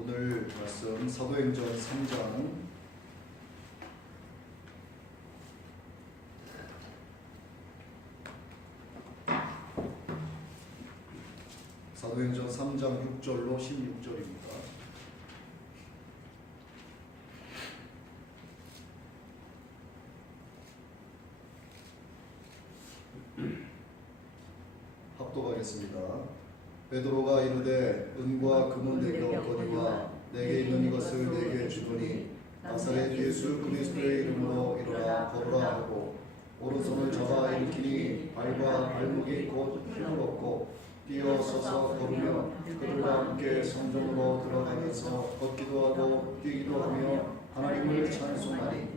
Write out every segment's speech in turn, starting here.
오늘 말씀 사도행전 3장 사도행전 3장 6절로 16절입니다. 합독하겠습니다. 베드로가 이르되 은과 금은 내게 없거니와 내게 있는 이것을 내게 주노니 나사렛 예수 그리스도의 이름으로 일어나 걸으라 하고 오른손을 잡아 일으키니 발과 발목이 곧 힘을 얻고 뛰어 서서 걸으며 그들과 함께 성전으로 들어가면서 걷기도 하고 뛰기도 하며 하나님을 찬송하니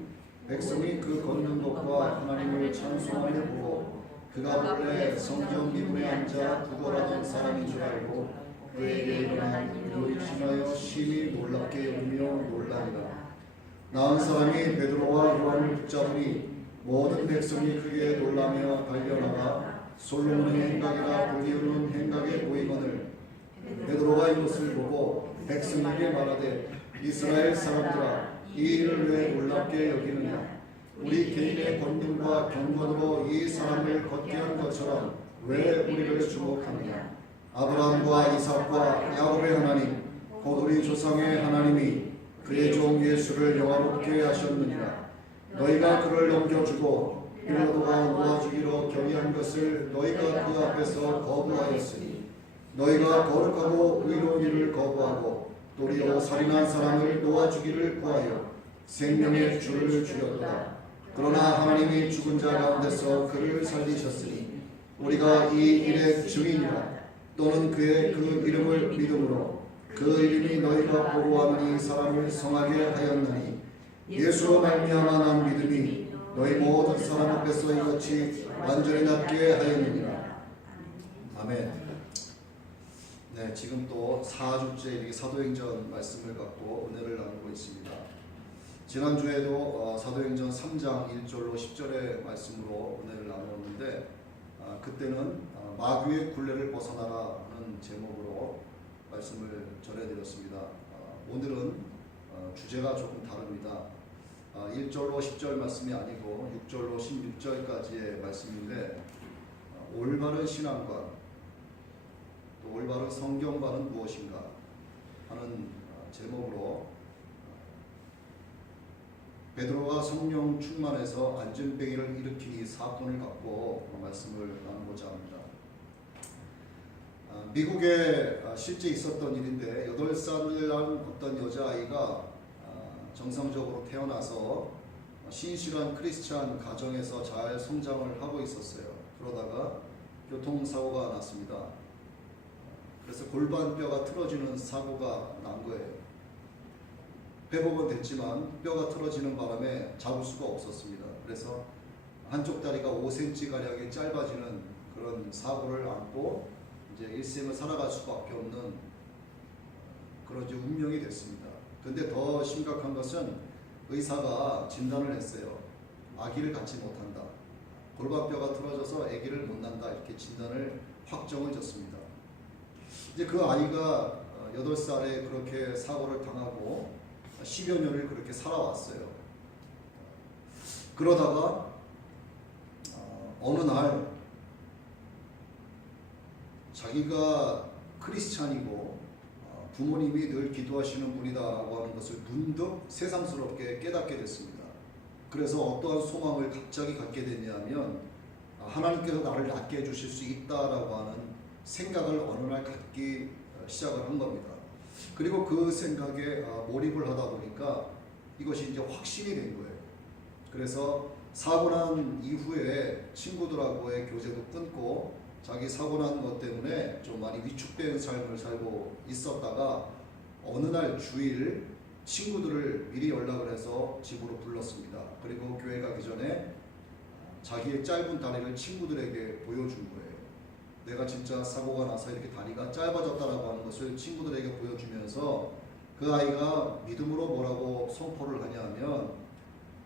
백성이 그 걷는 것과 하나님을 찬송함을 보고 그가 본래 성전 미문에 앉아 구걸하던 사람인 줄 알고 그에게 일어난 일로 인하여 심히 놀랍게 여기며 놀라니라. 나은 사람이 베드로와 요한을 붙잡으니 모든 백성이 크게 놀라며 달려나가 솔로몬의 행각이라 불리우는 행각에 보이거늘 베드로가 이것을 보고 백성에게 말하되 이스라엘 사람들아 이 일을 왜 놀랍게 여기느냐. 우리 개인의 권능과 경건으로 이 사람을 걷게 한 것처럼 왜 우리를 주목하느냐. 아브라함과 이삭과 야곱의 하나님 곧 우리 조상의 하나님이 그의 종 예수를 영화롭게 하셨느니라. 너희가 그를 넘겨주고 빌라도가 놓아주기로 결의한 것을 너희가 그 앞에서 거부하였으니 너희가 거룩하고 의로운 일을 거부하고 도리어 살인한 사람을 놓아주기를 구하여 생명의 줄을 줄였도다. 그러나 하나님이 죽은 자 가운데서 그를 살리셨으니 우리가 이 일의 증인이라. 또는 그의 그 이름을 믿음으로 그 이름이 너희가 보고하는 이 사람을 성하게 하였느니 예수로 말미암아 난 믿음이 너희 모든 사람 앞에서 이같이 완전히 낫게 하였느니라. 아멘. 네, 지금 또 4주째 사도행전 말씀을 갖고 은혜를 나누고 있습니다. 지난주에도 사도행전 3장 1절로 10절의 말씀으로 은혜를 나누었는데 그때는 마귀의 굴레를 벗어나라는 제목으로 말씀을 전해드렸습니다. 오늘은 주제가 조금 다릅니다. 1절로 10절 말씀이 아니고 6절로 16절까지의 말씀인데 올바른 신앙관 또 올바른 성경관은 무엇인가 하는 제목으로 베드로가 성령 충만해서 안전뱅이를 일으킨 이 사건을 갖고 말씀을 나누고자 합니다. 미국에 실제 있었던 일인데 8살 난 어떤 여자아이가 정상적으로 태어나서 신실한 크리스찬 가정에서 잘 성장을 하고 있었어요. 그러다가 교통사고가 났습니다. 그래서 골반뼈가 틀어지는 사고가 난 거예요. 회복은 됐지만 뼈가 틀어지는 바람에 잡을 수가 없었습니다. 그래서 한쪽 다리가 5cm가량이 짧아지는 그런 사고를 안고 이제 일생을 살아갈 수밖에 없는 그런 이제 운명이 됐습니다. 근데 더 심각한 것은 의사가 진단을 했어요. 아기를 갖지 못한다. 골반뼈가 틀어져서 아기를 못 낳는다. 이렇게 진단을 확정을 졌습니다. 이제 그 아이가 8살에 그렇게 사고를 당하고 10여 년을 그렇게 살아왔어요. 그러다가 어느 날 자기가 크리스찬이고 부모님이 늘 기도하시는 분이다라고 하는 것을 문득 새삼스럽게 깨닫게 됐습니다. 그래서 어떠한 소망을 갑자기 갖게 됐냐면 하나님께서 나를 낫게 해주실 수 있다라고 하는 생각을 어느 날 갖기 시작을 한 겁니다. 그리고 그 생각에 몰입을 하다 보니까 이것이 이제 확신이 된 거예요. 그래서 사고 난 이후에 친구들하고의 교제도 끊고 자기 사고 난 것 때문에 좀 많이 위축된 삶을 살고 있었다가 어느 날 주일 친구들을 미리 연락을 해서 집으로 불렀습니다. 그리고 교회 가기 전에 자기의 짧은 다리를 친구들에게 보여준 거예요. 내가 진짜 사고가 나서 이렇게 다리가 짧아졌다라고 하는 것을 친구들에게 보여주면서 그 아이가 믿음으로 뭐라고 선포를 하냐면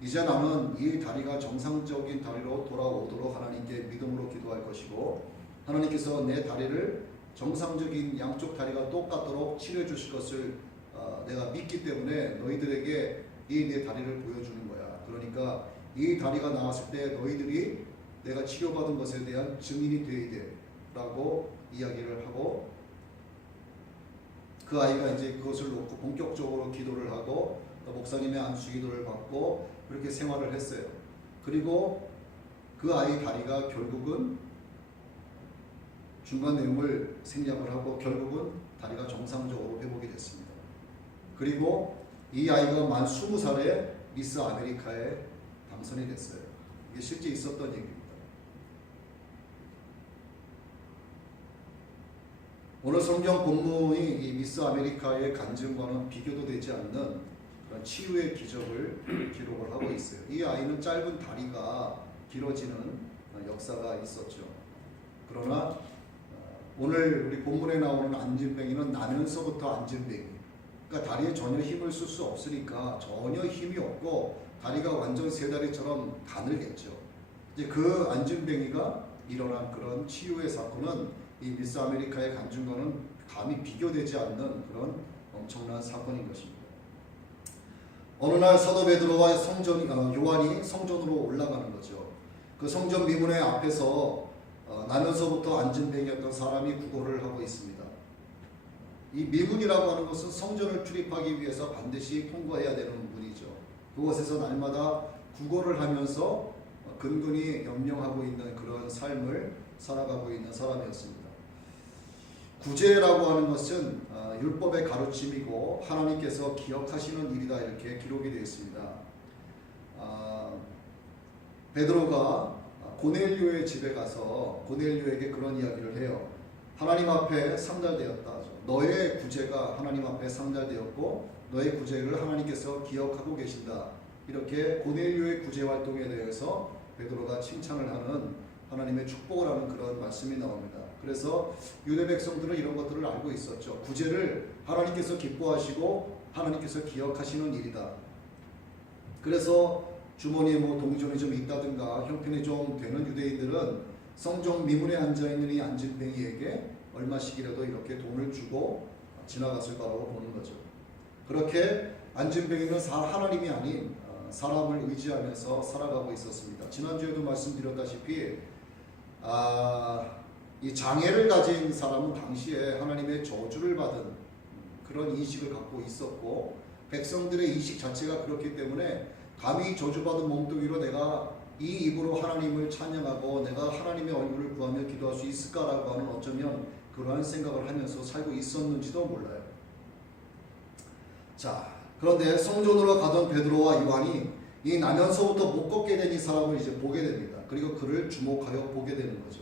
이제 나는 이 다리가 정상적인 다리로 돌아오도록 하나님께 믿음으로 기도할 것이고 하나님께서 내 다리를 정상적인 양쪽 다리가 똑같도록 치료해 주실 것을 내가 믿기 때문에 너희들에게 이 내 다리를 보여주는 거야. 그러니까 이 다리가 나왔을 때 너희들이 내가 치료받은 것에 대한 증인이 되어야 돼 라고 이야기를 하고, 그 아이가 이제 그것을 놓고 본격적으로 기도를 하고 목사님의 안수 기도를 받고 그렇게 생활을 했어요. 그리고 그 아이 다리가 결국은 중간 내용을 생략을 하고 결국은 다리가 정상적으로 회복이 됐습니다. 그리고 이 아이가 만 20살에 미스 아메리카에 당선이 됐어요. 이게 실제 있었던 얘기입니다. 오늘 성경 본문이 이 미스 아메리카의 간증과는 비교도 되지 않는 그런 치유의 기적을 기록을 하고 있어요. 이 아이는 짧은 다리가 길어지는 역사가 있었죠. 그러나 오늘 우리 본문에 나오는 안진뱅이는 나면서부터 안진뱅이, 그러니까 다리에 전혀 힘을 쓸 수 없으니까 전혀 힘이 없고 다리가 완전 세 다리처럼 가늘겠죠. 이제 그 안진뱅이가 일어난 그런 치유의 사건은 이 미스 아메리카의 간증과는 감히 비교되지 않는 그런 엄청난 사건인 것입니다. 어느 날 사도 베드로와 요한이 성전으로 올라가는 거죠. 그 성전 미문의 앞에서 나면서부터 안진뱅이였던 사람이 구걸을 하고 있습니다. 이 미문이라고 하는 것은 성전을 출입하기 위해서 반드시 통과해야 되는 문이죠. 그곳에서 날마다 구걸을 하면서 근근히 염려하고 있는 그런 삶을 살아가고 있는 사람이었습니다. 구제라고 하는 것은 율법의 가르침이고 하나님께서 기억하시는 일이다, 이렇게 기록이 되어 있습니다. 베드로가 고넬료의 집에 가서 고넬료에게 그런 이야기를 해요. 하나님 앞에 상달되었다. 너의 구제가 하나님 앞에 상달되었고 너의 구제를 하나님께서 기억하고 계신다. 이렇게 고넬료의 구제 활동에 대해서 베드로가 칭찬을 하는, 하나님의 축복을 하는 그런 말씀이 나옵니다. 그래서 유대 백성들은 이런 것들을 알고 있었죠. 구제를 하나님께서 기뻐하시고 하나님께서 기억하시는 일이다. 그래서 주머니에 동전이 좀 있다든가 형편이 좀 되는 유대인들은 성전 미문에 앉아있는 이 안진뱅이에게 얼마씩이라도 이렇게 돈을 주고 지나갔을 거라고 보는 거죠. 그렇게 안진뱅이는 하나님이 아닌 사람을 의지하면서 살아가고 있었습니다. 지난주에도 말씀드렸다시피 이 장애를 가진 사람은 당시에 하나님의 저주를 받은 그런 인식을 갖고 있었고, 백성들의 인식 자체가 그렇기 때문에 감히 저주받은 몸뚱이로 내가 이 입으로 하나님을 찬양하고 내가 하나님의 얼굴을 구하며 기도할 수 있을까라고 하는 어쩌면 그러한 생각을 하면서 살고 있었는지도 몰라요. 자, 그런데 성전으로 가던 베드로와 요한이 이 나면서부터 못 걷게 된 이 사람을 이제 보게 됩니다. 그리고 그를 주목하여 보게 되는 거죠.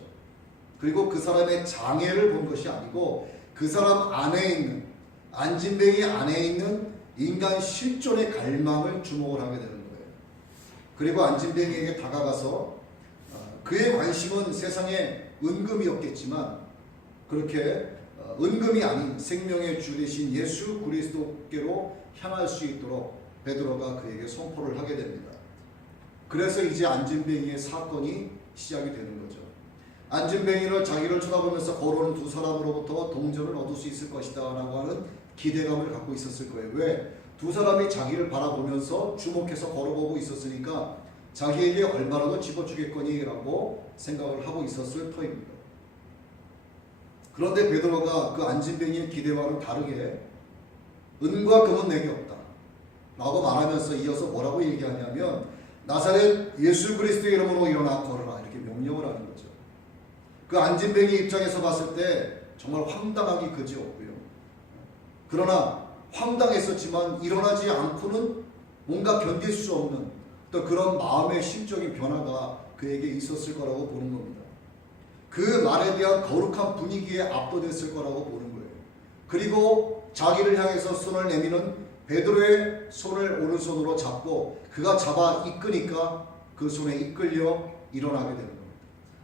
그리고 그 사람의 장애를 본 것이 아니고 그 사람 안에 있는, 안진뱅이 안에 있는 인간 실존의 갈망을 주목을 하게 되는 거예요. 그리고 안진뱅이에게 다가가서 그의 관심은 세상의 은금이었겠지만 그렇게 은금이 아닌 생명의 주 되신 예수 그리스도께로 향할 수 있도록 베드로가 그에게 선포를 하게 됩니다. 그래서 이제 안진뱅이의 사건이 시작이 되는 거죠. 안진뱅이를 자기를 쳐다보면서 걸어오는 두 사람으로부터 동전을 얻을 수 있을 것이다 라고 하는 기대감을 갖고 있었을 거예요. 왜? 두 사람이 자기를 바라보면서 주목해서 걸어보고 있었으니까 자기에게 얼마라도 집어주겠거니 라고 생각을 하고 있었을 터입니다. 그런데 베드로가 그 안진뱅이의 기대와는 다르게 은과 금은 내게 없다 라고 말하면서 이어서 뭐라고 얘기하냐면 나사렛 예수 그리스도의 이름으로 일어나 걸어라, 이렇게 명령을 하는 거죠. 그 안진뱅이 입장에서 봤을 때 정말 황당하기 그지없고요. 그러나 황당했었지만 일어나지 않고는 뭔가 견딜 수 없는 또 그런 마음의 심적인 변화가 그에게 있었을 거라고 보는 겁니다. 그 말에 대한 거룩한 분위기에 압도됐을 거라고 보는 거예요. 그리고 자기를 향해서 손을 내미는 베드로의 손을 오른손으로 잡고 그가 잡아 이끄니까 그 손에 이끌려 일어나게 되는 겁니다.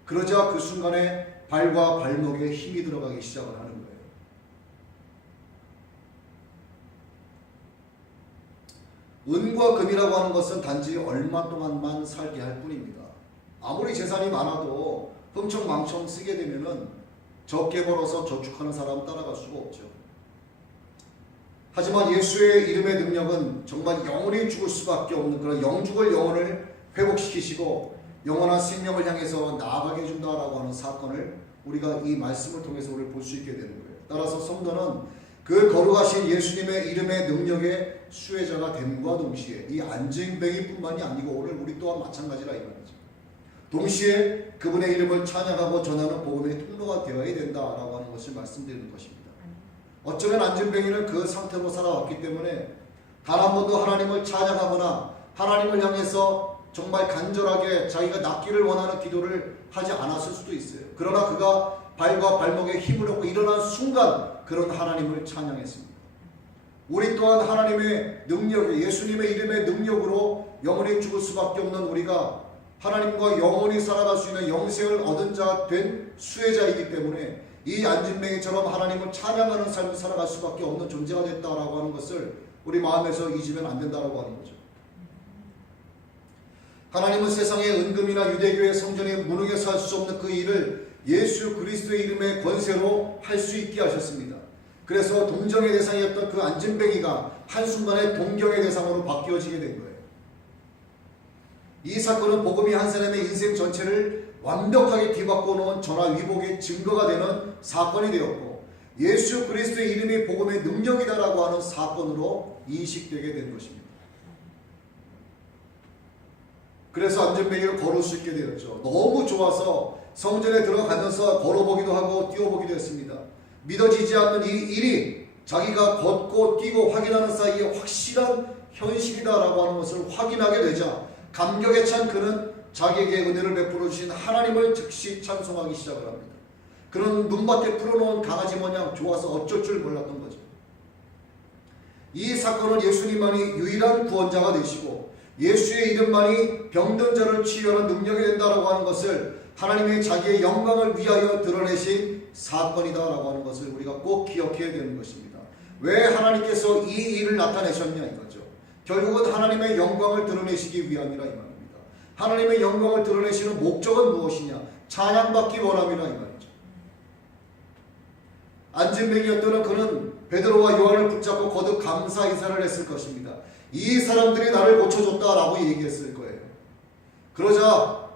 그러자 그 순간에 발과 발목에 힘이 들어가기 시작을 하는 거예요. 은과 금이라고 하는 것은 단지 얼마 동안만 살게 할 뿐입니다. 아무리 재산이 많아도 흥청망청 쓰게 되면은 적게 벌어서 저축하는 사람 따라갈 수가 없죠. 하지만 예수의 이름의 능력은 정말 영원히 죽을 수밖에 없는 그런 영죽을 영혼을 회복시키시고 영원한 생명을 향해서 나아가게 해준다라고 하는 사건을 우리가 이 말씀을 통해서 우리를 볼 수 있게 되는 거예요. 따라서 성도는 그 거룩하신 예수님의 이름의 능력의 수혜자가 됨과 동시에 이 안진뱅이뿐만이 아니고 오늘 우리 또한 마찬가지라 이 말이죠. 동시에 그분의 이름을 찬양하고 전하는 복음의 통로가 되어야 된다라고 하는 것을 말씀드리는 것입니다. 어쩌면 안진뱅이는 그 상태로 살아왔기 때문에 단 한 번도 하나님을 찬양하거나 하나님을 향해서 정말 간절하게 자기가 낫기를 원하는 기도를 하지 않았을 수도 있어요. 그러나 그가 발과 발목에 힘을 얻고 일어난 순간 그런 하나님을 찬양했습니다. 우리 또한 하나님의 능력, 예수님의 이름의 능력으로 영원히 죽을 수밖에 없는 우리가 하나님과 영원히 살아갈 수 있는 영생을 얻은 자 된 수혜자이기 때문에 이 안진뱅이처럼 하나님을 찬양하는 삶을 살아갈 수밖에 없는 존재가 됐다라고 하는 것을 우리 마음에서 잊으면 안 된다라고 하는 거죠. 하나님은 세상의 은금이나 유대교의 성전에 무능해서 할 수 없는 그 일을 예수 그리스도의 이름의 권세로 할 수 있게 하셨습니다. 그래서 동정의 대상이었던 그 안진뱅이가 한순간에 동경의 대상으로 바뀌어지게 된 거예요. 이 사건은 복음이 한 사람의 인생 전체를 완벽하게 뒤바꿔 놓은 전화위복의 증거가 되는 사건이 되었고 예수 그리스도의 이름이 복음의 능력이다라고 하는 사건으로 인식되게 된 것입니다. 그래서 안진뱅이를 걸을 수 있게 되었죠. 너무 좋아서 성전에 들어가면서 걸어보기도 하고 뛰어보기도 했습니다. 믿어지지 않는 이 일이 자기가 걷고 뛰고 확인하는 사이에 확실한 현실이다라고 하는 것을 확인하게 되자 감격에 찬 그는 자기에게 은혜를 베풀어 주신 하나님을 즉시 찬송하기 시작을 합니다. 그는 눈밭에 풀어놓은 강아지 마냥 좋아서 어쩔 줄 몰랐던 거죠. 이 사건은 예수님만이 유일한 구원자가 되시고 예수의 이름만이 병든 자를 치유하는 능력이 된다라고 하는 것을 하나님의 자기의 영광을 위하여 드러내신 사건이다라고 하는 것을 우리가 꼭 기억해야 되는 것입니다. 왜 하나님께서 이 일을 나타내셨냐 이거죠. 결국은 하나님의 영광을 드러내시기 위함이라 이 말입니다. 하나님의 영광을 드러내시는 목적은 무엇이냐? 찬양받기 원함이라 이 말이죠. 안진뱅이였던 그는 베드로와 요한을 붙잡고 거듭 감사 인사를 했을 것입니다. 이 사람들이 나를 고쳐줬다라고 얘기했을 거예요. 그러자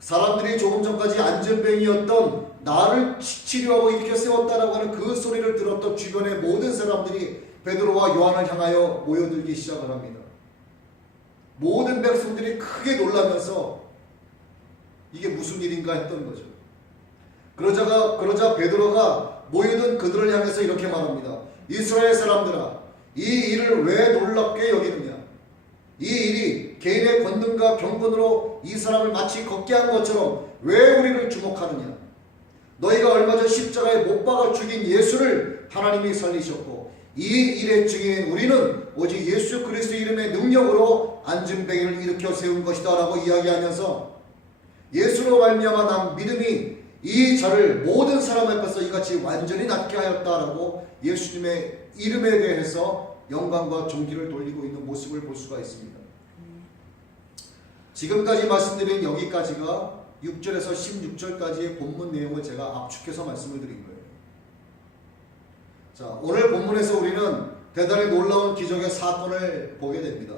사람들이 조금 전까지 안진뱅이였던 나를 치료하고 일으켜 세웠다라고 하는 그 소리를 들었던 주변의 모든 사람들이 베드로와 요한을 향하여 모여들기 시작을 합니다. 모든 백성들이 크게 놀라면서 이게 무슨 일인가 했던 거죠. 그러자 베드로가 모여든 그들을 향해서 이렇게 말합니다. 이스라엘 사람들아, 이 일을 왜 놀랍게 여기느냐? 이 일이 개인의 권능과 경건으로 이 사람을 마치 걷게 한 것처럼 왜 우리를 주목하느냐? 너희가 얼마 전 십자가에 못 박아 죽인 예수를 하나님이 살리셨고 이 일의 증인인 우리는 오직 예수 그리스도 이름의 능력으로 안진뱅이를 일으켜 세운 것이다 라고 이야기하면서 예수로 말미암아 난 믿음이 이 자를 모든 사람 앞에서 이같이 완전히 낫게 하였다라고 예수님의 이름에 대해서 영광과 존귀를 돌리고 있는 모습을 볼 수가 있습니다. 지금까지 말씀드린 여기까지가 6절에서 16절까지의 본문 내용을 제가 압축해서 말씀을 드린 거예요. 자, 오늘 본문에서 우리는 대단히 놀라운 기적의 사건을 보게 됩니다.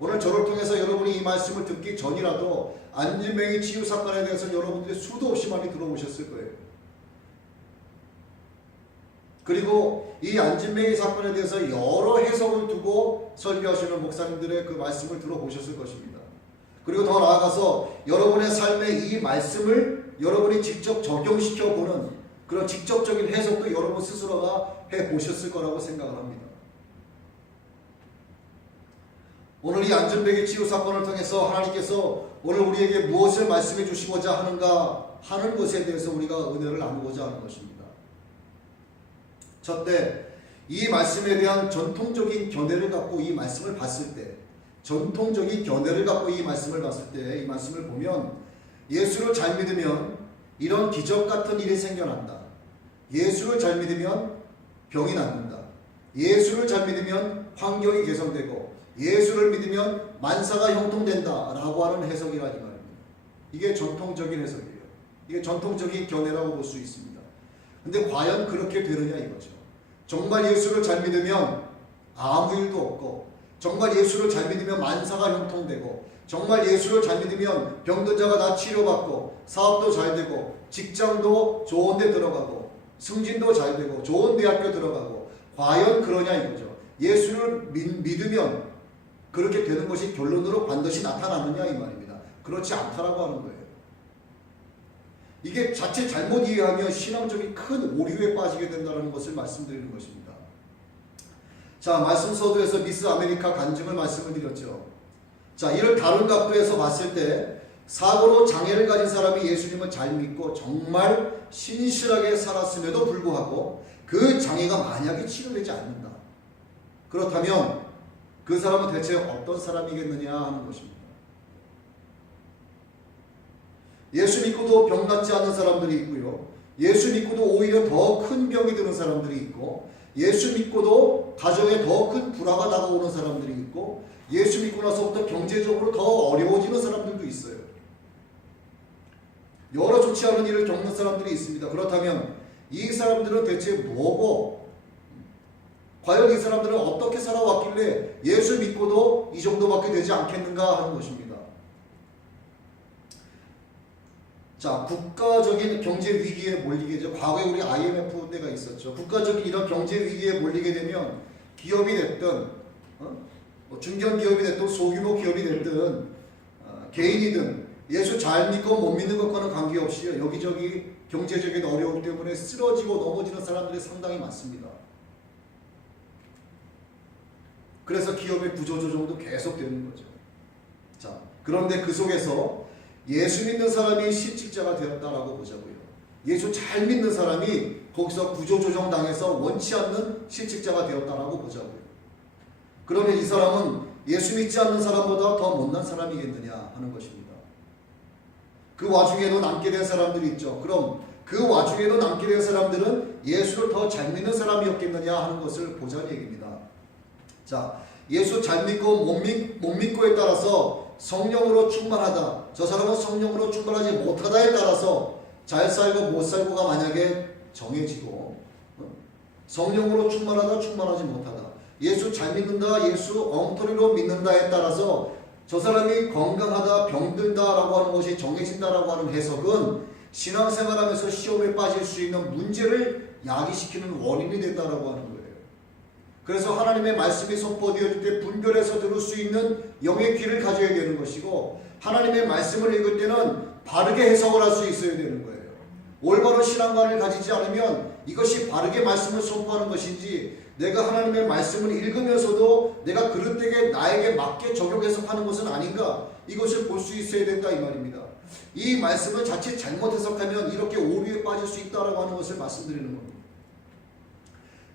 오늘 저를 통해서 여러분이 이 말씀을 듣기 전이라도 안진뱅이 치유 사건에 대해서 여러분들이 수도 없이 많이 들어보셨을 거예요. 그리고 이 안진뱅이 사건에 대해서 여러 해석을 두고 설교하시는 목사님들의 그 말씀을 들어보셨을 것입니다. 그리고 더 나아가서 여러분의 삶에 이 말씀을 여러분이 직접 적용시켜 보는 그런 직접적인 해석도 여러분 스스로가 해보셨을 거라고 생각을 합니다. 오늘 이 안진뱅이 치유 사건을 통해서 하나님께서 오늘 우리에게 무엇을 말씀해 주시고자 하는가 하는 것에 대해서 우리가 은혜를 나누고자 하는 것입니다. 첫째, 이 말씀에 대한 전통적인 견해를 갖고 이 말씀을 봤을 때 전통적인 견해를 갖고 이 말씀을 봤을 때 이 말씀을 보면 예수를 잘 믿으면 이런 기적 같은 일이 생겨난다. 예수를 잘 믿으면 병이 낫는다. 예수를 잘 믿으면 환경이 개선되고 예수를 믿으면 만사가 형통된다 라고 하는 해석이라니 말입니다. 이게 전통적인 해석이에요. 이게 전통적인 견해라고 볼 수 있습니다. 근데 과연 그렇게 되느냐 이거죠. 정말 예수를 잘 믿으면 아무 일도 없고, 정말 예수를 잘 믿으면 만사가 형통되고, 정말 예수를 잘 믿으면 병든 자가 다 치료받고, 사업도 잘 되고, 직장도 좋은 데 들어가고, 승진도 잘 되고, 좋은 대학교 들어가고, 과연 그러냐 이거죠. 예수를 믿으면 그렇게 되는 것이 결론으로 반드시 나타나느냐 이 말입니다. 그렇지 않다라고 하는 거예요. 이게 자칫 잘못 이해하면 신앙적인 큰 오류에 빠지게 된다는 것을 말씀드리는 것입니다. 자, 말씀 서두에서 미스 아메리카 간증을 말씀을 드렸죠. 자, 이를 다른 각도에서 봤을 때 사고로 장애를 가진 사람이 예수님을 잘 믿고 정말 신실하게 살았음에도 불구하고 그 장애가 만약에 치료되지 않는다. 그렇다면 그 사람은 대체 어떤 사람이겠느냐 하는 것입니다. 예수 믿고도 병 낫지 않는 사람들이 있고요. 예수 믿고도 오히려 더 큰 병이 드는 사람들이 있고, 예수 믿고도 가정에 더 큰 불화가 다가오는 사람들이 있고, 예수 믿고 나서부터 경제적으로 더 어려워지는 사람들도 있어요. 여러 좋지 않은 일을 겪는 사람들이 있습니다. 그렇다면 이 사람들은 대체 뭐고, 과연 이 사람들은 어떻게 살아왔길래 예수 믿고도 이 정도밖에 되지 않겠는가 하는 것입니다. 자, 국가적인 경제 위기에 몰리게 되죠. 과거에 우리 IMF 때가 있었죠. 국가적인 이런 경제 위기에 몰리게 되면 기업이 됐든 중견 기업이 됐든 소규모 기업이 됐든 개인이든 예수 잘 믿고 못 믿는 것과는 관계없이 여기저기 경제적인 어려움 때문에 쓰러지고 넘어지는 사람들이 상당히 많습니다. 그래서 기업의 구조조정도 계속 되는 거죠. 자, 그런데 그 속에서 예수 믿는 사람이 실직자가 되었다라고 보자고요. 예수 잘 믿는 사람이 거기서 구조조정 당해서 원치 않는 실직자가 되었다라고 보자고요. 그러면 이 사람은 예수 믿지 않는 사람보다 더 못난 사람이겠느냐 하는 것입니다. 그 와중에도 남게 된 사람들이 있죠. 그럼 그 와중에도 남게 된 사람들은 예수를 더 잘 믿는 사람이었겠느냐 하는 것을 보자는 얘기입니다. 자, 예수 잘 믿고 못 믿고에 따라서 성령으로 충만하다, 저 사람은 성령으로 충만하지 못하다에 따라서 잘 살고 못 살고가 만약에 정해지고, 성령으로 충만하다, 충만하지 못하다, 예수 잘 믿는다, 예수 엉터리로 믿는다에 따라서 저 사람이 건강하다, 병들다라고 하는 것이 정해진다라고 하는 해석은 신앙생활하면서 시험에 빠질 수 있는 문제를 야기시키는 원인이 된다라고 하는 거예요. 그래서 하나님의 말씀이 선포되어질 때 분별해서 들을 수 있는 영의 귀를 가져야 되는 것이고, 하나님의 말씀을 읽을 때는 바르게 해석을 할 수 있어야 되는 거예요. 올바른 신앙관을 가지지 않으면 이것이 바르게 말씀을 선포하는 것인지, 내가 하나님의 말씀을 읽으면서도 내가 그릇되게 나에게 맞게 적용 해석하는 것은 아닌가, 이것을 볼 수 있어야 된다 이 말입니다. 이 말씀을 자칫 잘못 해석하면 이렇게 오류에 빠질 수 있다고 하는 것을 말씀드리는 겁니다.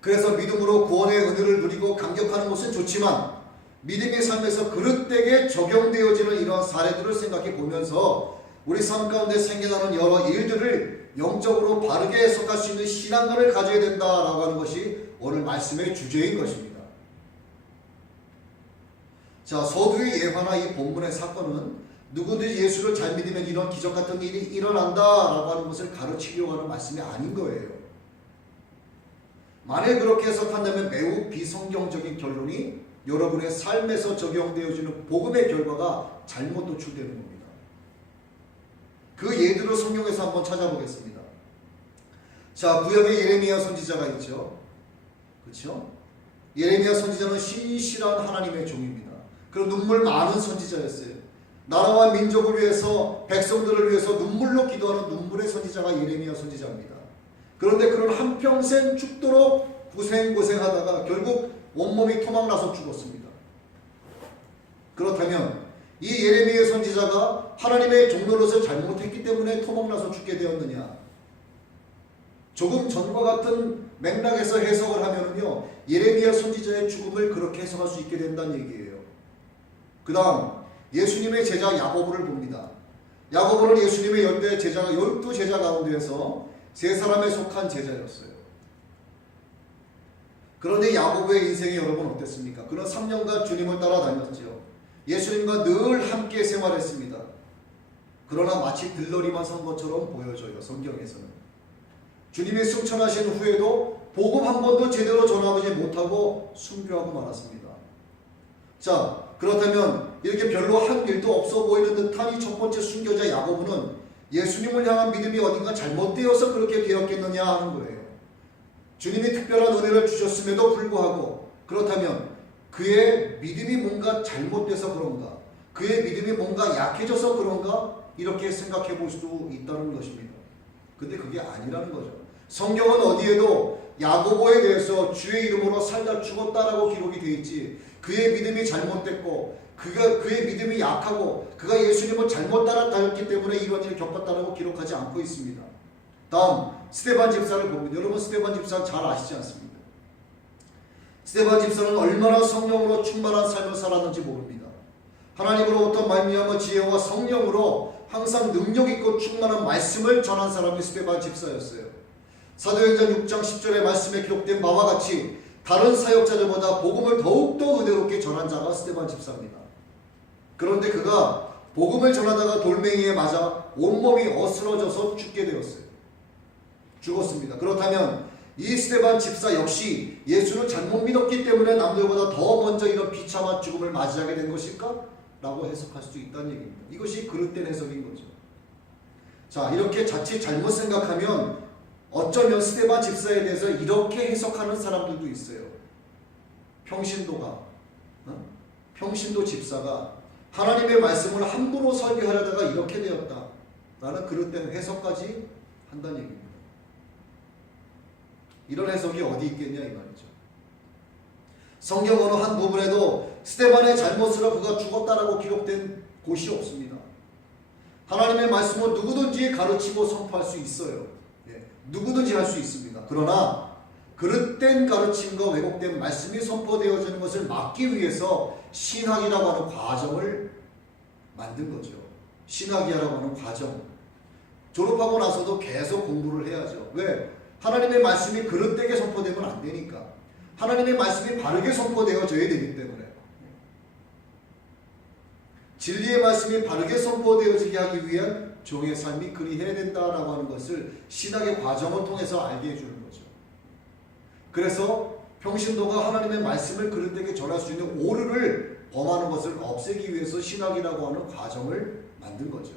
그래서 믿음으로 구원의 은혜를 누리고 감격하는 것은 좋지만, 믿음의 삶에서 그릇되게 적용되어지는 이러한 사례들을 생각해 보면서 우리 삶 가운데 생겨나는 여러 일들을 영적으로 바르게 해석할 수 있는 신앙관을 가져야 된다라고 하는 것이 오늘 말씀의 주제인 것입니다. 자, 서두의 예화나 이 본문의 사건은 누구든지 예수를 잘 믿으면 이런 기적 같은 일이 일어난다라고 하는 것을 가르치려고 하는 말씀이 아닌 거예요. 만약 그렇게 해석한다면 매우 비성경적인 결론이 여러분의 삶에서 적용되어지는 복음의 결과가 잘못 도출되는 겁니다. 그 예들을 성경에서 한번 찾아보겠습니다. 자, 구약에 예레미야 선지자가 있죠. 그렇죠? 예레미야 선지자는 신실한 하나님의 종입니다. 그리고 눈물 많은 선지자였어요. 나라와 민족을 위해서, 백성들을 위해서 눈물로 기도하는 눈물의 선지자가 예레미야 선지자입니다. 그런데 그런 한평생 죽도록 고생하다가 결국 온몸이 토막나서 죽었습니다. 그렇다면 이 예레미야 선지자가 하나님의 종노릇을 잘못했기 때문에 토막나서 죽게 되었느냐? 조금 전과 같은 맥락에서 해석을 하면요, 예레미야 선지자의 죽음을 그렇게 해석할 수 있게 된다는 얘기예요. 그 다음 예수님의 제자 야고보를 봅니다. 야고보는 예수님의 12제자 가운데에서 3사람에 속한 제자였어요. 그런데 야고보의 인생이 여러분 어땠습니까? 그는 3년간 주님을 따라다녔죠. 예수님과 늘 함께 생활했습니다. 그러나 마치 들러리만 선 것처럼 보여져요, 성경에서는. 주님이 승천하신 후에도 복음 한 번도 제대로 못하고 순교하고 말았습니다. 자, 그렇다면 이렇게 별로 한 일도 없어 보이는 듯한 이 첫 번째 순교자 야고보는 예수님을 향한 믿음이 어딘가 잘못되어서 그렇게 되었겠느냐 하는 거예요. 주님이 특별한 은혜를 주셨음에도 불구하고 그렇다면 그의 믿음이 뭔가 잘못돼서 그런가? 그의 믿음이 뭔가 약해져서 그런가? 이렇게 생각해 볼 수도 있다는 것입니다. 근데 그게 아니라는 거죠. 성경은 어디에도 야고보에 대해서 주의 이름으로 살다 죽었다라고 기록이 되어 있지, 그의 믿음이 잘못됐고 그의 믿음이 약하고 그가 예수님을 잘못 따랐기 때문에 이런 일을 겪었다라고 기록하지 않고 있습니다. 다음 스데반 집사를 봅니다. 여러분 스데반 집사 잘 아시지 않습니까? 스데반 집사는 얼마나 성령으로 충만한 삶을 살았는지 모릅니다. 하나님으로부터 말미암아 지혜와 성령으로 항상 능력 있고 충만한 말씀을 전한 사람이 스데반 집사였어요. 사도행전 6장 10절의 말씀에 기록된 바와 같이 다른 사역자들보다 복음을 더욱더 은혜롭게 전한 자가 스데반 집사입니다. 그런데 그가 복음을 전하다가 돌멩이에 맞아 온몸이 어스러져서 죽게 되었어요. 죽었습니다. 그렇다면 이 스데반 집사 역시 예수를 잘못 믿었기 때문에 남들보다 더 먼저 이런 비참한 죽음을 맞이하게 된 것일까? 라고 해석할 수 있다는 얘기입니다. 이것이 그릇된 해석인 거죠. 자, 이렇게 자칫 잘못 생각하면 어쩌면 스데반 집사에 대해서 이렇게 해석하는 사람들도 있어요. 평신도 집사가 하나님의 말씀을 함부로 설교하려다가 이렇게 되었다 라는 그릇된 해석까지 한다는 얘기입니다. 이런 해석이 어디 있겠냐 이 말이죠. 성경 어느 한 부분에도 스데반의 잘못으로 그가 죽었다라고 기록된 곳이 없습니다. 하나님의 말씀은 누구든지 가르치고 선포할 수 있어요. 누구든지 할 수 있습니다. 그러나 그릇된 가르침과 왜곡된 말씀이 선포되어지는 것을 막기 위해서 신학이라고 하는 과정을 만든 거죠. 신학이라고 하는 과정. 졸업하고 나서도 계속 공부를 해야죠. 왜? 하나님의 말씀이 그릇되게 선포되면 안 되니까. 하나님의 말씀이 바르게 선포되어져야 되기 때문에. 진리의 말씀이 바르게 선포되어지게 하기 위한 종의 삶이 그리해야 된다라고 하는 것을 신학의 과정을 통해서 알게 해주는 거죠. 그래서 평신도가 하나님의 말씀을 그릇되게 전할 수 있는 오류를 범하는 것을 없애기 위해서 신학이라고 하는 과정을 만든 거죠.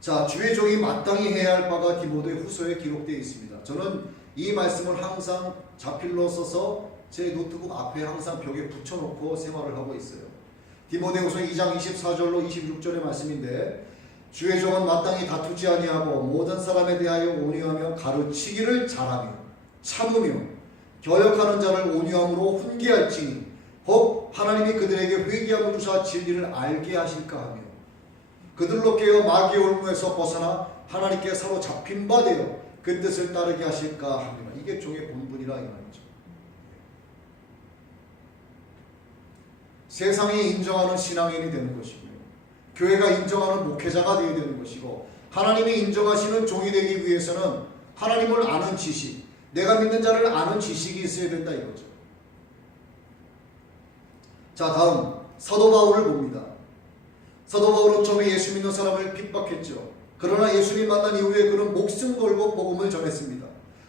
자, 주의 종이 마땅히 해야 할 바가 디모데 후서에 기록되어 있습니다. 저는 이 말씀을 항상 자필로 써서 제 노트북 앞에 항상 벽에 붙여놓고 생활을 하고 있어요. 디모데후서 2장 24절로 26절의 말씀인데, 주의 종은 마땅히 다투지 아니하고 모든 사람에 대하여 온유하며 가르치기를 잘하며 참으며 교역하는 자를 온유함으로 훈계할지니 혹 하나님이 그들에게 회개함을 주사 진리를 알게 하실까 하며 그들로 깨어 마귀의 올무에서 벗어나 하나님께 사로잡힌 바 되어 그 뜻을 따르게 하실까 합니다. 이게 종의 본분이라 이 말이죠. 세상이 인정하는 신앙인이 되는 것이고요, 교회가 인정하는 목회자가 되어야 되는 것이고, 하나님이 인정하시는 종이 되기 위해서는 하나님을 아는 지식, 내가 믿는 자를 아는 지식이 있어야 된다 이거죠. 자, 다음 사도 바울을 봅니다. 사도 바울은 처음에 예수 믿는 사람을 핍박했죠. 그러나 예수님 만난 이후에 그는 목숨 걸고 복음을 전했습니다.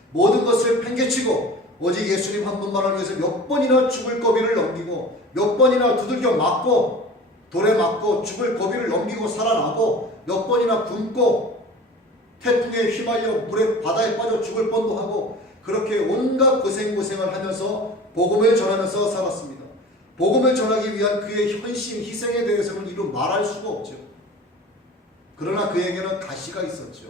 모든 것을 팽개치고 오직 예수님 한 분만을 위해서 몇 번이나 죽을 고비를 넘기고 몇 번이나 두들겨 맞고 돌에 맞고 죽을 고비를 넘기고 살아나고 몇 번이나 굶고 태풍에 휘말려 물에 바다에 빠져 죽을 뻔도 하고 그렇게 온갖 고생을 하면서 복음을 전하면서 살았습니다. 복음을 전하기 위한 그의 헌신, 희생에 대해서는 이루 말할 수가 없죠. 그러나 그에게는 가시가 있었죠.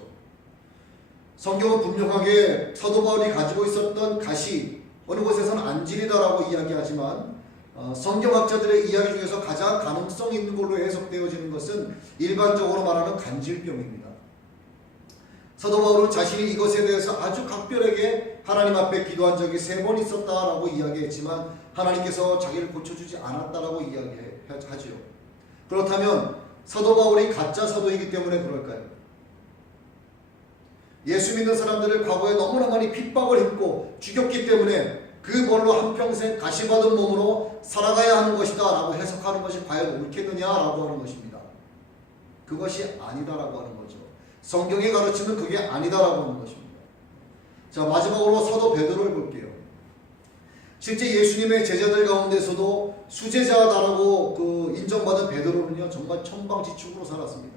성경은 분명하게 사도 바울이 가지고 있었던 가시, 어느 곳에서는 안질이다라고 이야기하지만 성경학자들의 이야기 중에서 가장 가능성 있는 걸로 해석되어지는 것은 일반적으로 말하는 간질병입니다. 사도 바울은 자신이 이것에 대해서 아주 각별하게 하나님 앞에 기도한 적이 3번 있었다라고 이야기했지만 하나님께서 자기를 고쳐주지 않았다라고 이야기하지요. 그렇다면 사도 바울이 가짜 사도이기 때문에 그럴까요? 예수 믿는 사람들을 과거에 너무나 많이 핍박을 했고 죽였기 때문에 그 벌로 한평생 가시받은 몸으로 살아가야 하는 것이다 라고 해석하는 것이 과연 옳겠느냐라고 하는 것입니다. 그것이 아니다라고 하는 거죠. 성경의 가르침은 그게 아니다라고 하는 것입니다. 자, 마지막으로 사도 베드로를 볼게요. 실제 예수님의 제자들 가운데서도 수제자다라고 인정받은 베드로는요, 정말 천방지축으로 살았습니다.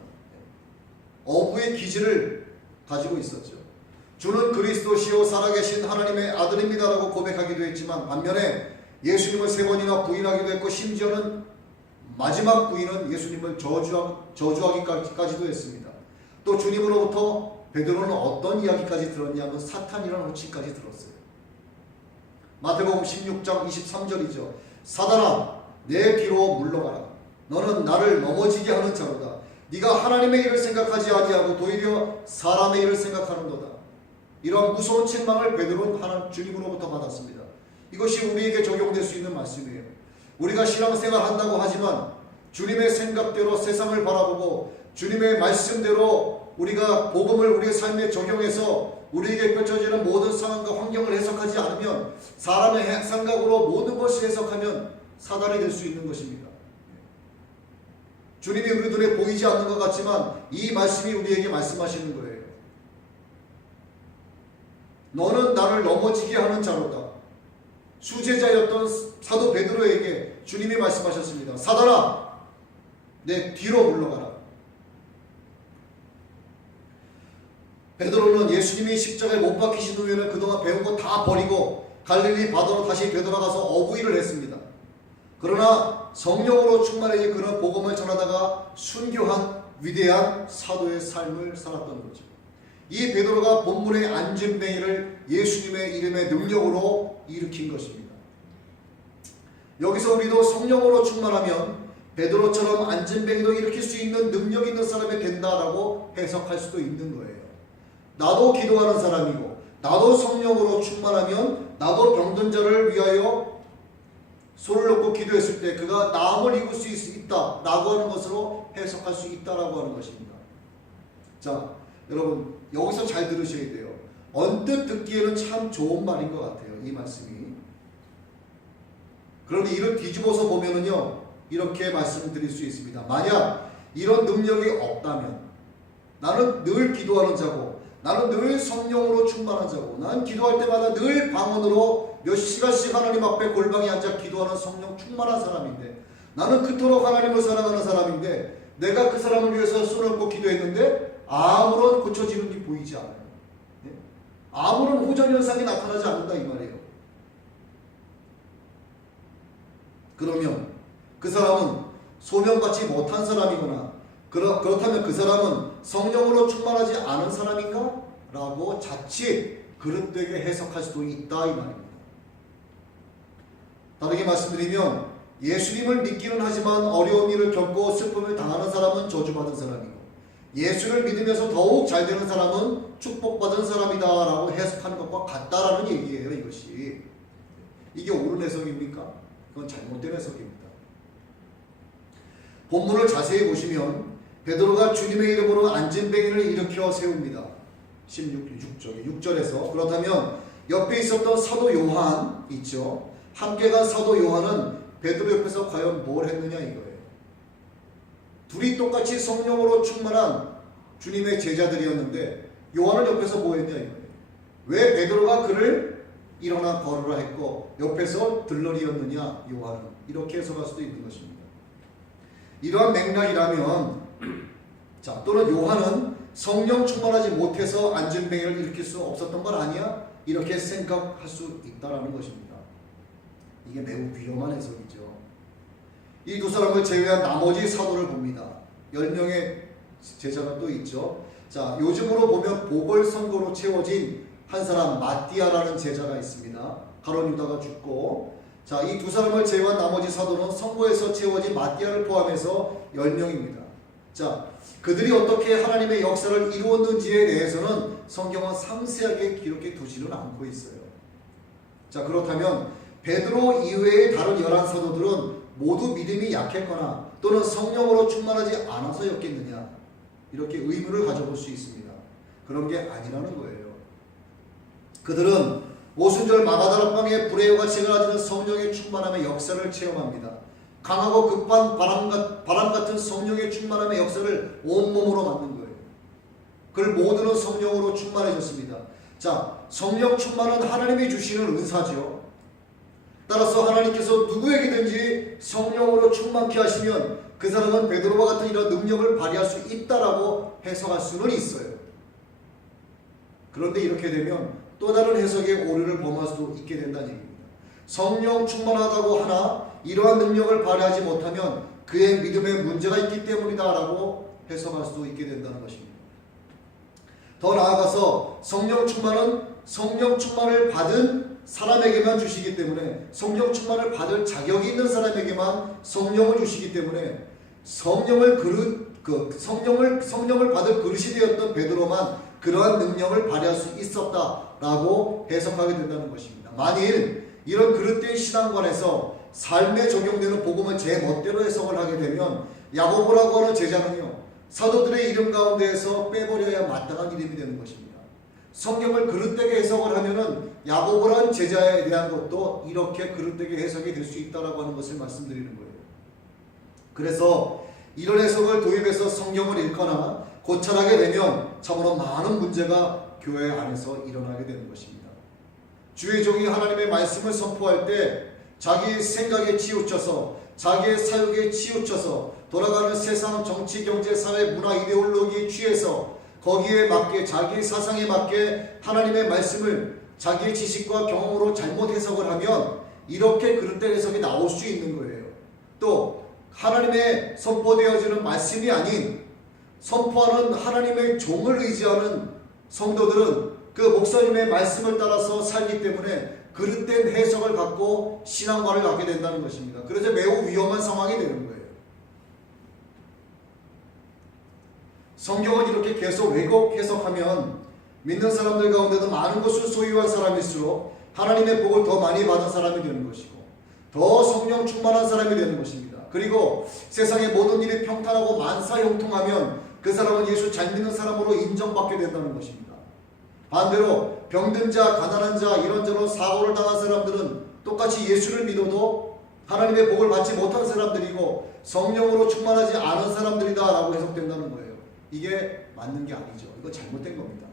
어부의 기질을 가지고 있었죠. 주는 그리스도시요 살아계신 하나님의 아들입니다라고 고백하기도 했지만, 반면에 예수님을 3번이나 부인하기도 했고, 심지어는 마지막 부인은 예수님을 저주하기까지도 했습니다. 또 주님으로부터 베드로는 어떤 이야기까지 들었냐면 사탄이라는 호칭까지 들었어요. 마태복음 16장 23절이죠. 사단아, 내 뒤로 물러가라. 너는 나를 넘어지게 하는 자로다. 네가 하나님의 일을 생각하지 아니하고 도리어 사람의 일을 생각하는도다. 이런 무서운 책망을 베드로는 주님으로부터 받았습니다. 이것이 우리에게 적용될 수 있는 말씀이에요. 우리가 신앙생활 한다고 하지만 주님의 생각대로 세상을 바라보고 주님의 말씀대로 우리가 복음을 우리의 삶에 적용해서 우리에게 펼쳐지는 모든 상황과 환경을 해석하지 않으면, 사람의 생각으로 모든 것을 해석하면 사단이 될 수 있는 것입니다. 주님이 우리 눈에 보이지 않는 것 같지만 이 말씀이 우리에게 말씀하시는 거예요. 너는 나를 넘어지게 하는 자로다. 수제자였던 사도 베드로에게 주님이 말씀하셨습니다. 사단아, 내 뒤로 물러가라. 베드로는 예수님이 십자가에 못 박히신 후에는 그동안 배운 거 다 버리고 갈릴리 바다로 다시 되돌아가서 어부일을 했습니다. 그러나 성령으로 충만해진 그는 복음을 전하다가 순교한 위대한 사도의 삶을 살았던 거죠. 이 베드로가 본문의 안진뱅이를 예수님의 이름의 능력으로 일으킨 것입니다. 여기서 우리도 성령으로 충만하면 베드로처럼 안진뱅이도 일으킬 수 있는 능력 있는 사람이 된다라고 해석할 수도 있는 거예요. 나도 기도하는 사람이고 나도 성령으로 충만하면 나도 병든 자를 위하여 손을 놓고 기도했을 때 그가 나음을 입을 수 있다라고 하는 것으로 해석할 수 있다라고 하는 것입니다. 자, 여러분 여기서 잘 들으셔야 돼요. 언뜻 듣기에는 참 좋은 말인 것 같아요, 이 말씀이. 그런데 이를 뒤집어서 보면은요, 이렇게 말씀드릴 수 있습니다. 만약 이런 능력이 없다면, 나는 늘 기도하는 자고 나는 늘 성령으로 충만한 자고 난 기도할 때마다 늘 방언으로 몇 시간씩 하나님 앞에 골방에 앉아 기도하는 성령 충만한 사람인데, 나는 그토록 하나님을 사랑하는 사람인데 내가 그 사람을 위해서 손을 얹고 기도했는데 아무런 고쳐지는 게 보이지 않아요. 아무런 호전현상이 나타나지 않는다 이 말이에요. 그러면 그 사람은 소명받지 못한 사람이거나 그렇다면 그 사람은 성령으로 충만하지 않은 사람인가? 라고 자칫 그릇되게 해석할 수도 있다 이 말입니다. 다르게 말씀드리면 예수님을 믿기는 하지만 어려운 일을 겪고 슬픔을 당하는 사람은 저주받은 사람이고, 예수를 믿으면서 더욱 잘 되는 사람은 축복받은 사람이다 라고 해석하는 것과 같다라는 얘기예요. 이것이 이게 옳은 해석입니까? 그건 잘못된 해석입니다. 본문을 자세히 보시면 베드로가 주님의 이름으로 안진뱅이를 일으켜 세웁니다. 6절에서. 그렇다면 옆에 있었던 사도 요한 있죠. 함께 간 사도 요한은 베드로 옆에서 과연 뭘 했느냐 이거예요. 둘이 똑같이 성령으로 충만한 주님의 제자들이었는데 요한은 옆에서 뭐 했냐 이거예요. 왜 베드로가 그를 일어나 걸으라 했고 옆에서 들러리였느냐 요한은. 이렇게 해석할 수도 있는 것입니다. 이러한 맥락이라면, 자, 또는 요한은 성령 충만하지 못해서 안진뱅이를 일으킬 수 없었던 건 아니야? 이렇게 생각할 수 있다는 것입니다. 이게 매우 위험한 해석이죠. 이 두 사람을 제외한 나머지 사도를 봅니다. 10명의 제자가 또 있죠. 자, 요즘으로 보면 보궐선거로 채워진 한 사람 마띠아라는 제자가 있습니다. 가룟 유다가 죽고, 자, 이 두 사람을 제외한 나머지 사도는 선거에서 채워진 마띠아를 포함해서 10명입니다. 자, 그들이 어떻게 하나님의 역사를 이루었는지에 대해서는 성경은 상세하게 기록해 두지는 않고 있어요. 자, 그렇다면 베드로 이외의 다른 11사도들은 모두 믿음이 약했거나 또는 성령으로 충만하지 않아서였겠느냐, 이렇게 의문을 가져볼 수 있습니다. 그런 게 아니라는 거예요. 그들은 오순절 마가다락방에 불의 같이 가라지는 성령의 충만함의 역사를 체험합니다. 강하고 급한 바람 같은 성령의 충만함의 역사를 온몸으로 맞는 거예요. 그걸 모두는 성령으로 충만해졌습니다. 자, 성령 충만은 하나님이 주시는 은사죠. 따라서 하나님께서 누구에게든지 성령으로 충만케 하시면 그 사람은 베드로와 같은 이런 능력을 발휘할 수 있다라고 해석할 수는 있어요. 그런데 이렇게 되면 또 다른 해석의 오류를 범할 수도 있게 된다는 얘기입니다. 성령 충만하다고 하나 이러한 능력을 발휘하지 못하면 그의 믿음에 문제가 있기 때문이다라고 해석할 수도 있게 된다는 것입니다. 더 나아가서 성령 충만은 성령 충만을 받은 사람에게만 주시기 때문에, 성령 충만을 받을 자격이 있는 사람에게만 성령을 주시기 때문에 성령을 받을 그릇이 되었던 베드로만 그러한 능력을 발휘할 수 있었다라고 해석하게 된다는 것입니다. 만일 이런 그릇된 신앙관에서 삶에 적용되는 복음을 제 멋대로 해석을 하게 되면 야고보라고 하는 제자는요, 사도들의 이름 가운데에서 빼버려야 마땅한 이름이 되는 것입니다. 성경을 그릇되게 해석을 하면은 야고보라는 제자에 대한 것도 이렇게 그릇되게 해석이 될 수 있다라고 하는 것을 말씀드리는 거예요. 그래서 이런 해석을 도입해서 성경을 읽거나 고찰하게 되면 참으로 많은 문제가 교회 안에서 일어나게 되는 것입니다. 주의 종이 하나님의 말씀을 선포할 때 자기 생각에 치우쳐서, 자기의 사욕에 치우쳐서 돌아가는 세상 정치, 경제, 사회, 문화, 이데올로기에 취해서 거기에 맞게, 자기 사상에 맞게 하나님의 말씀을 자기의 지식과 경험으로 잘못 해석을 하면 이렇게 그릇된 해석이 나올 수 있는 거예요. 또 하나님의 선포되어지는 말씀이 아닌 선포하는 하나님의 종을 의지하는 성도들은 그 목사님의 말씀을 따라서 살기 때문에 그릇된 해석을 갖고 신앙관을 갖게 된다는 것입니다. 그래서 매우 위험한 상황이 되는 거예요. 성경을 이렇게 계속 왜곡 해석하면 믿는 사람들 가운데도 많은 것을 소유한 사람일수록 하나님의 복을 더 많이 받은 사람이 되는 것이고 더 성령 충만한 사람이 되는 것입니다. 그리고 세상의 모든 일이 평탄하고 만사형통하면 그 사람은 예수 잘 믿는 사람으로 인정받게 된다는 것입니다. 반대로 병든 자, 가난한 자, 이런저런 사고를 당한 사람들은 똑같이 예수를 믿어도 하나님의 복을 받지 못한 사람들이고 성령으로 충만하지 않은 사람들이다 라고 해석된다는 거예요. 이게 맞는 게 아니죠. 이거 잘못된 겁니다.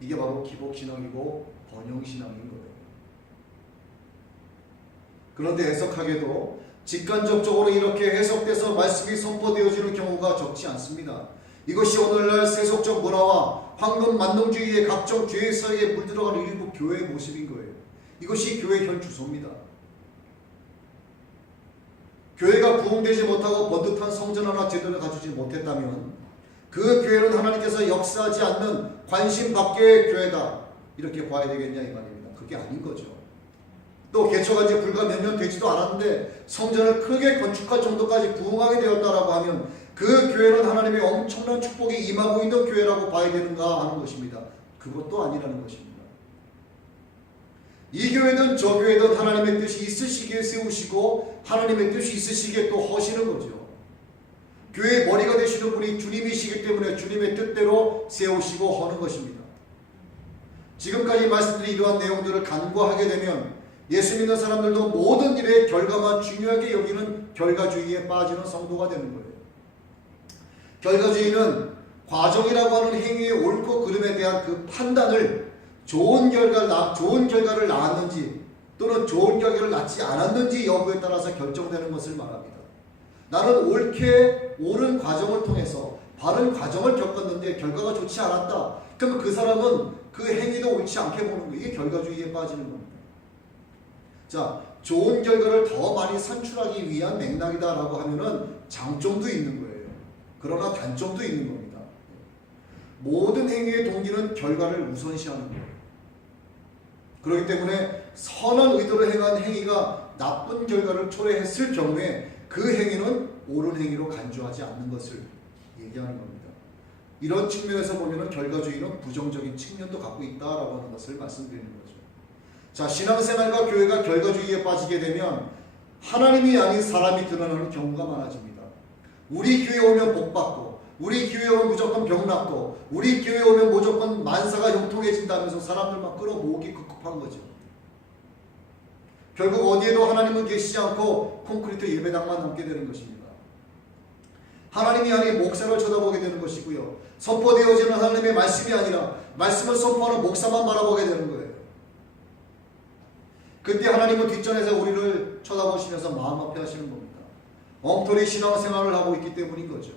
이게 바로 기복신앙이고 번영신앙인 거예요. 그런데 해석하게도 직간접적으로 이렇게 해석돼서 말씀이 선포되어지는 경우가 적지 않습니다. 이것이 오늘날 세속적 문화와 황금 만능주의의 각종 죄의 사이에 물들어가는 일부 교회의 모습인 거예요. 이것이 교회의 현 주소입니다. 교회가 부흥되지 못하고 번듯한 성전 하나 제대로 갖추지 못했다면 그 교회는 하나님께서 역사하지 않는 관심 밖의 교회다 이렇게 봐야 되겠냐 이 말입니다. 그게 아닌 거죠. 또 개척한 지 불과 몇 년 되지도 않았는데 성전을 크게 건축할 정도까지 부흥하게 되었다라고 하면 그 교회는 하나님의 엄청난 축복이 임하고 있는 교회라고 봐야 되는가 하는 것입니다. 그것도 아니라는 것입니다. 이 교회든 저 교회든 하나님의 뜻이 있으시기에 세우시고 하나님의 뜻이 있으시기에 또 허시는 거죠. 교회의 머리가 되시는 분이 주님이시기 때문에 주님의 뜻대로 세우시고 허는 것입니다. 지금까지 말씀드린 이러한 내용들을 간과하게 되면 예수 믿는 사람들도 모든 일의 결과만 중요하게 여기는 결과주의에 빠지는 성도가 되는 거예요. 결과주의는 과정이라고 하는 행위의 옳고 그름에 대한 그 판단을 좋은 결과를 낳았는지 또는 좋은 결과를 낳지 않았는지 여부에 따라서 결정되는 것을 말합니다. 나는 옳은 과정을 통해서 바른 과정을 겪었는데 결과가 좋지 않았다. 그러면 그 사람은 그 행위도 옳지 않게 보는 거예요. 이게 결과주의에 빠지는 겁니다. 자, 좋은 결과를 더 많이 산출하기 위한 맥락이다라고 하면은 장점도 있는 거예요. 그러나 단점도 있는 겁니다. 모든 행위의 동기는 결과를 우선시하는 거예요. 그렇기 때문에 선한 의도로 행한 행위가 나쁜 결과를 초래했을 경우에 그 행위는 옳은 행위로 간주하지 않는 것을 얘기하는 겁니다. 이런 측면에서 보면 결과주의는 부정적인 측면도 갖고 있다라고 하는 것을 말씀드리는 거죠. 자, 신앙생활과 교회가 결과주의에 빠지게 되면 하나님이 아닌 사람이 드러나는 경우가 많아집니다. 우리 교회 오면 복 받고, 우리 교회 오면 무조건 병 낫고, 우리 교회 오면 무조건 만사가 형통해진다면서 사람들만 끌어모으기 급급한 거죠. 결국 어디에도 하나님은 계시지 않고 콘크리트 예배당만 남게 되는 것입니다. 하나님이 아닌 목사를 쳐다보게 되는 것이고요. 선포되어지는 하나님의 말씀이 아니라 말씀을 선포하는 목사만 바라보게 되는 거예요. 그때 하나님은 뒷전에서 우리를 쳐다보시면서 마음 아파 하시는 겁니다. 엉터리 신앙생활을 하고 있기 때문인 거죠.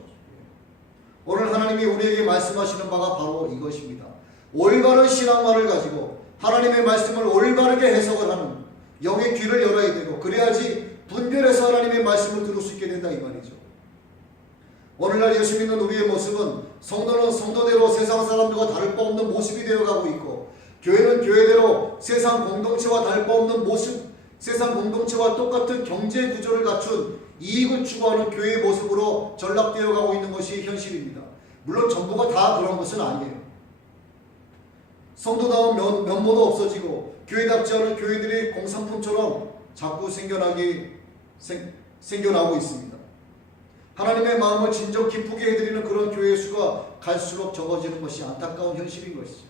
오늘 하나님이 우리에게 말씀하시는 바가 바로 이것입니다. 올바른 신앙만을 가지고 하나님의 말씀을 올바르게 해석을 하는 영의 귀를 열어야 되고, 그래야지 분별해서 하나님의 말씀을 들을 수 있게 된다 이 말이죠. 오늘날 예수 믿는 우리의 모습은 성도는 성도대로 세상 사람들과 다를 바 없는 모습이 되어가고 있고, 교회는 교회대로 세상 공동체와 다를 바 없는 모습, 세상 공동체와 똑같은 경제 구조를 갖춘 이익을 추구하는 교회의 모습으로 전락되어 가고 있는 것이 현실입니다. 물론 전부가 다 그런 것은 아니에요. 성도다운 면모도 없어지고 교회답지 않은 교회들이 공산품처럼 자꾸 생겨나고 있습니다. 하나님의 마음을 진정 기쁘게 해드리는 그런 교회의 수가 갈수록 적어지는 것이 안타까운 현실인 것이죠.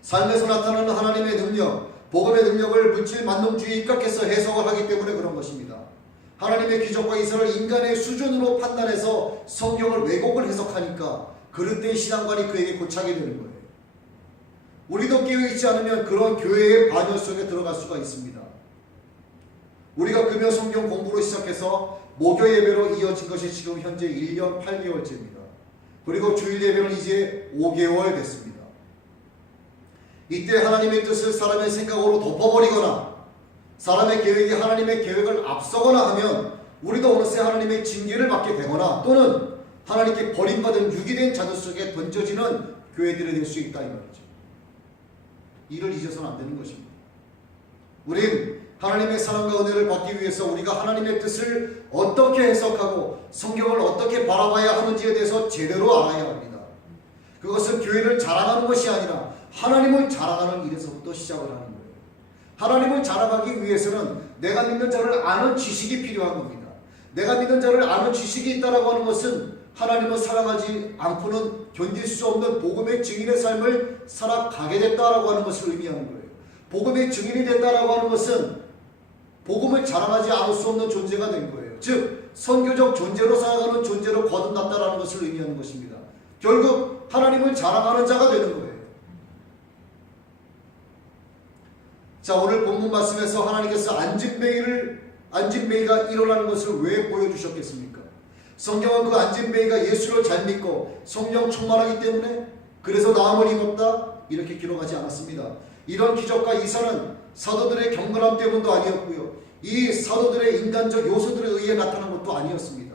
삶에서 나타나는 하나님의 능력, 복음의 능력을 물질 만능주의에 입각해서 해석을 하기 때문에 그런 것입니다. 하나님의 기적과 이사를 인간의 수준으로 판단해서 성경을 왜곡을 해석하니까 그릇된 신앙관이 그에게 고착이 되는 거예요. 우리도 깨어있지 않으면 그런 교회의 반열 속에 들어갈 수가 있습니다. 우리가 금요 성경 공부로 시작해서 목요 예배로 이어진 것이 지금 현재 1년 8개월째입니다. 그리고 주일 예배는 이제 5개월 됐습니다. 이때 하나님의 뜻을 사람의 생각으로 덮어버리거나 사람의 계획이 하나님의 계획을 앞서거나 하면 우리도 어느새 하나님의 징계를 받게 되거나 또는 하나님께 버림받은 유기된 자들 속에 던져지는 교회들이 될 수 있다 이 말이죠. 이를 잊어서는 안 되는 것입니다. 우린 하나님의 사랑과 은혜를 받기 위해서 우리가 하나님의 뜻을 어떻게 해석하고 성경을 어떻게 바라봐야 하는지에 대해서 제대로 알아야 합니다. 그것은 교회를 자랑하는 것이 아니라 하나님을 자랑하는 일에서부터 시작을 하는 거예요. 하나님을 자랑하기 위해서는 내가 믿는 자를 아는 지식이 필요한 겁니다. 내가 믿는 자를 아는 지식이 있다라고 하는 것은 하나님을 사랑하지 않고는 견딜 수 없는 복음의 증인의 삶을 살아가게 됐다라고 하는 것을 의미하는 거예요. 복음의 증인이 됐다라고 하는 것은 복음을 자랑하지 않을 수 없는 존재가 된 거예요. 즉 선교적 존재로 살아가는 존재로 거듭났다라는 것을 의미하는 것입니다. 결국 하나님을 자랑하는 자가 되는 거예요. 자, 오늘 본문 말씀에서 하나님께서 안진뱅이가 일어나는 것을 왜 보여주셨겠습니까? 성경은 그 안진뱅이가 예수를 잘 믿고 성령 충만하기 때문에 그래서 나음을 입었다 이렇게 기록하지 않았습니다. 이런 기적과 이사는 사도들의 경건함 때문도 아니었고요. 이 사도들의 인간적 요소들에 의해 나타난 것도 아니었습니다.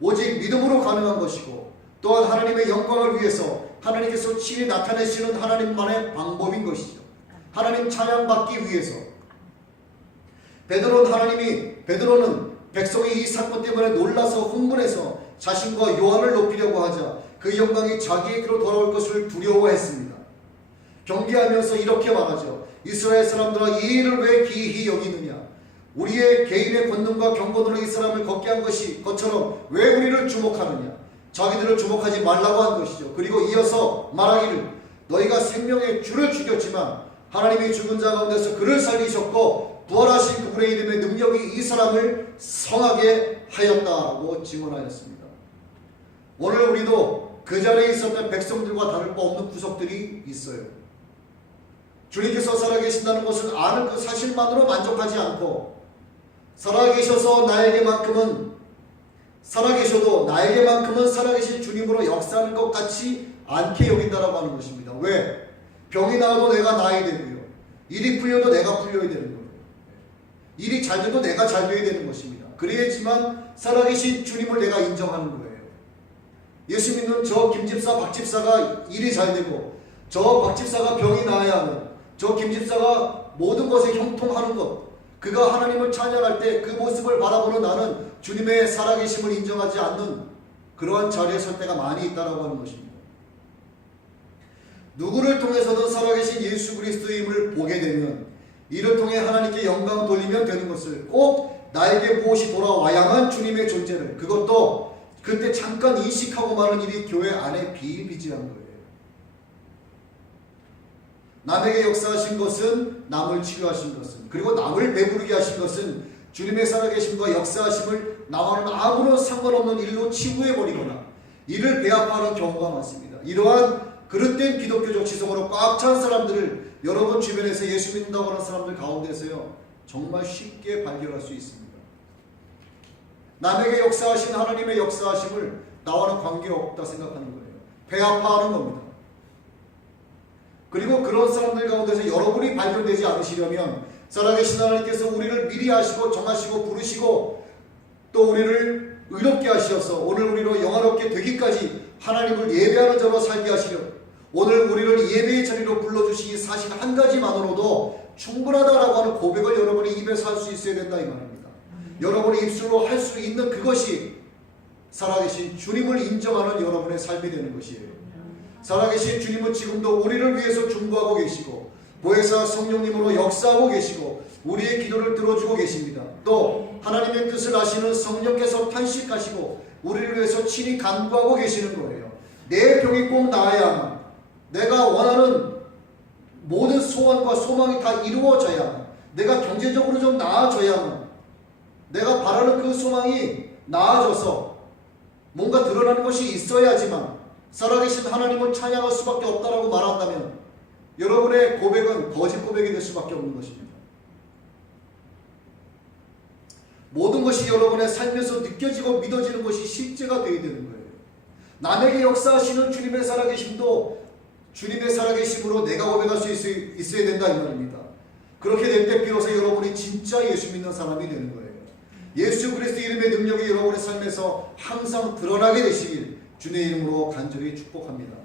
오직 믿음으로 가능한 것이고 또한 하나님의 영광을 위해서 하나님께서 친히 나타내시는 하나님만의 방법인 것이죠. 하나님 찬양받기 위해서. 베드로는 백성이 이 사건 때문에 놀라서 흥분해서 자신과 요한을 높이려고 하자 그 영광이 자기에게로 돌아올 것을 두려워했습니다. 경계하면서 이렇게 말하죠. 이스라엘 사람들아, 이 일을 왜 기이히 여기느냐? 우리의 개인의 권능과 경건으로 이 사람을 걷게 한 것처럼 왜 우리를 주목하느냐? 자기들을 주목하지 말라고 한 것이죠. 그리고 이어서 말하기를 너희가 생명의 주를 죽였지만 하나님이 죽은 자 가운데서 그를 살리셨고 부활하신 그분의 이름의 능력이 이 사람을 성하게 하였다고 증언하였습니다. 오늘 우리도 그 자리에 있었던 백성들과 다를 바 없는 구석들이 있어요. 주님께서 살아계신다는 것을 아는 그 사실만으로 만족하지 않고 살아계셔도 나에게만큼은 살아계신 주님으로 역사하는 것 같이 않게 여긴다라고 하는 것입니다. 왜? 병이 나와도 내가 나아야 되고요. 일이 풀려도 내가 풀려야 되는 거예요. 일이 잘 돼도 내가 잘 돼야 되는 것입니다. 그래야지만 살아계신 주님을 내가 인정하는 거예요. 예수 믿는 저 김집사, 박집사가 일이 잘 되고 저 박집사가 병이 나아야 하는 저 김집사가 모든 것에 형통하는 것, 그가 하나님을 찬양할 때 그 모습을 바라보는 나는 주님의 살아계심을 인정하지 않는 그러한 자리에 설 때가 많이 있다라고 하는 것입니다. 누구를 통해서든 살아계신 예수 그리스도의 힘을 보게 되면 이를 통해 하나님께 영광 돌리면 되는 것을 꼭 나에게 무엇이 돌아와야만 주님의 존재를 그것도 그때 잠깐 인식하고 마는 일이 교회 안에 비일비재한 거예요. 남에게 역사하신 것은 남을 치유하신 것은 그리고 남을 배부르게 하신 것은 주님의 살아계심과 역사하심을 나와는 아무런 상관없는 일로 치부해버리거나 이를 배합하는 경우가 많습니다. 이러한 그릇된 기독교적 지성으로 꽉 찬 사람들을 여러분 주변에서 예수 믿는다고 하는 사람들 가운데서요 정말 쉽게 발견할 수 있습니다. 남에게 역사하신 하나님의 역사하심을 나와는 관계없다 생각하는 거예요. 배 아파하는 겁니다. 그리고 그런 사람들 가운데서 여러분이 발견되지 않으시려면 살아계신 하나님께서 우리를 미리 아시고 정하시고 부르시고 또 우리를 의롭게 하시어서 오늘 우리로 영화롭게 되기까지 하나님을 예배하는 자로 살게 하시려 오늘 우리를 예배의 자리로 불러주신 이 사실 한 가지만으로도 충분하다라고 하는 고백을 여러분이 입에서 할 수 있어야 된다 이 말입니다. 여러분이 입술로 할 수 있는 그것이 살아계신 주님을 인정하는 여러분의 삶이 되는 것이에요. 살아계신 주님은 지금도 우리를 위해서 중보하고 계시고 보혜사 성령님으로 역사하고 계시고 우리의 기도를 들어주고 계십니다. 또 하나님의 뜻을 아시는 성령께서 탄식하시고 우리를 위해서 친히 간구하고 계시는 거예요. 내 병이 꼭 나아야만 내가 원하는 모든 소원과 소망이 다 이루어져야만 내가 경제적으로 좀 나아져야만 내가 바라는 그 소망이 나아져서 뭔가 드러나는 것이 있어야지만 살아계신 하나님을 찬양할 수밖에 없다라고 말한다면 여러분의 고백은 거짓 고백이 될 수밖에 없는 것입니다. 모든 것이 여러분의 삶에서 느껴지고 믿어지는 것이 실제가 되어야 되는 거예요. 남에게 역사하시는 주님의 살아계심도 주님의 살아계심으로 내가 고백할 수 있어야 된다 이 말입니다. 그렇게 될 때 비로소 여러분이 진짜 예수 믿는 사람이 되는 거예요. 예수 그리스도 이름의 능력이 여러분의 삶에서 항상 드러나게 되시길 주님의 이름으로 간절히 축복합니다.